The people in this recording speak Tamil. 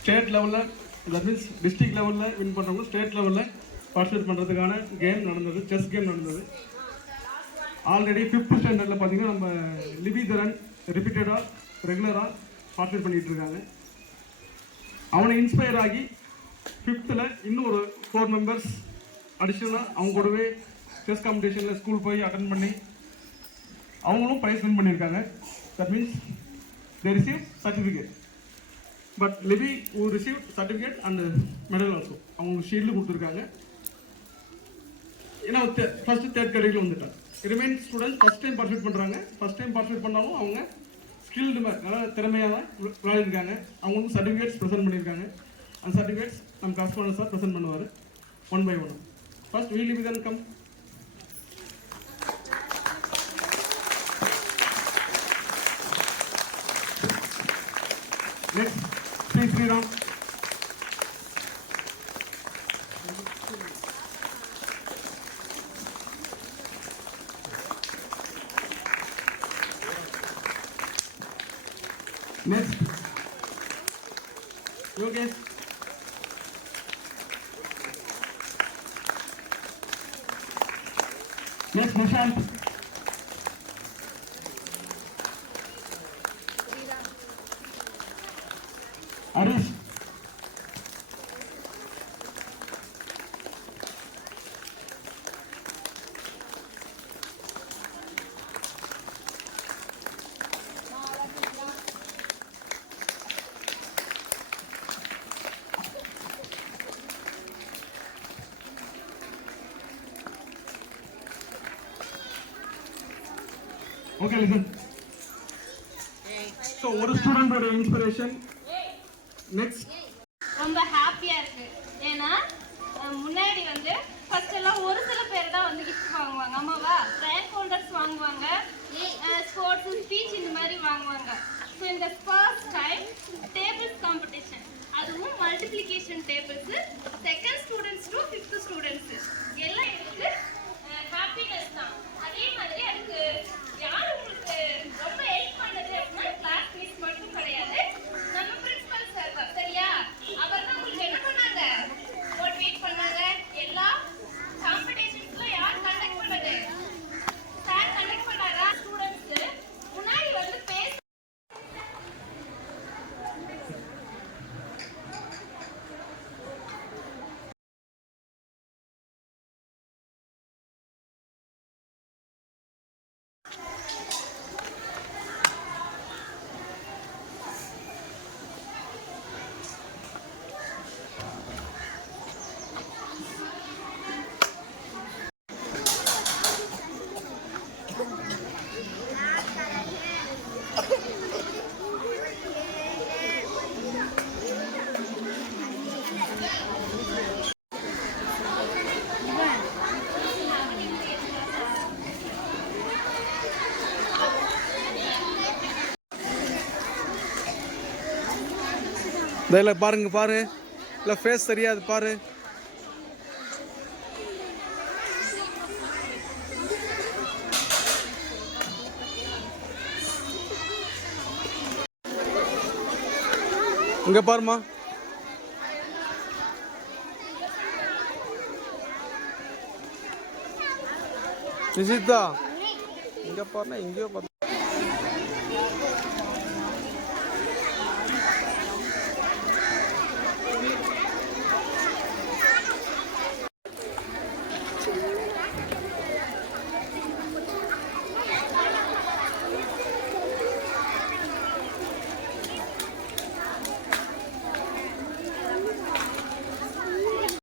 ஸ்டேட் லெவலில், தட் மீன்ஸ் டிஸ்ட்ரிக்ட் லெவலில் வின் பண்ணுறவங்க ஸ்டேட் லெவலில் பார்ட்டிசிபேட் பண்ணுறதுக்கான கேம் நடந்தது, செஸ் கேம் நடந்தது. ஆல்ரெடி 5th ஸ்டாண்டர்டில் பார்த்தீங்கன்னா நம்ம லிபிதரன் ரிப்பீட்டடாக ரெகுலராக பார்ட்டிசிபேட் பண்ணிகிட்டு இருக்காங்க. அவனை இன்ஸ்பயர் ஆகி 5th இன்னும் ஒரு 4 மெம்பர்ஸ் அடிஷ்னலாக அவங்க கூடவே செஸ் காம்படிஷனில் ஸ்கூல் போய் அட்டன் பண்ணி அவங்களும் ப்ரைஸ் வின் பண்ணியிருக்காங்க. That means they receive certificate. But Libi who received certificate and medal also அவங்க ஷீல்டு கொடுத்துருக்காங்க. ஏன்னா ஃபர்ஸ்ட் தேர்ட் கேட்டகரியில் வந்துட்டாங்க. Remain students first time participate பண்ணுறாங்க. ஃபஸ்ட் டைம் பார்ட்டிசிபேட் பண்ணாலும் அவங்க ஸ்கில்டு நல்லா திறமையாக தான் விளையாடிருக்காங்க. அவங்களுக்கு சர்டிஃபிகேட்ஸ் ப்ரெசென்ட் பண்ணியிருக்காங்க. அந்த சர்டிஃபிகேட்ஸ் நம்ம கரஸ்பாண்டன்ட் சார் ப்ரெசென்ட் பண்ணுவார் one by one. First will Libi then come. Next Shri Sriram. Next, Yogesh. Next, Nishant. Arish. Okay, listen. So, one student or inspiration. Next. ரொம்ப ஹாப்பியா இருக்கு. ஏன்னா முன்னாடி வந்து ஃபர்ஸ்ட் எல்லாம் ஒரு சில பேர் தான் வந்து கிஃப்ட் வாங்குவாங்க. அம்மாவா ரேங்க் ஹோல்டர்ஸ் வாங்குவாங்க, ஸ்போர்ட்ஸ் ஸ்பீச் இந்த மாதிரி வாங்குவாங்க. ஸோ இந்த ஃபர்ஸ்ட் டைம் டேபிள்ஸ் காம்படிஷன், அதுவும் multiplication tables, second students to 5th students எல்லாம் எனக்கு ஹாப்பினஸ் தான். அதே மாதிரி அதுக்கு யார் உங்களுக்கு ரொம்ப ஹெல்ப் பண்ணது அப்படின்னா கிளாஸ் மிஸ் மட்டும் கிடையாது, நம்ம பிரின்சிபல் சார் தான். சரியா? அவர் தான் உங்களுக்கு என்ன பண்ணாங்க, மோட்டிவேட் பண்ணாங்க. எல்லா காம்படிஷன்ஸ்ல யார் கண்டக்ட் பண்ணது? சார் கண்டக்ட் பண்ணாரா? ஸ்டூடெண்ட்ஸ் முன்னாடி வந்து பேச இதில் பாருங்க பாரு, இல்லை ஃபேஸ் தெரியாது பாரு. இங்கே பாருமா. நிஷிதா இங்கே பாருனா, எங்கேயோ பார்த்து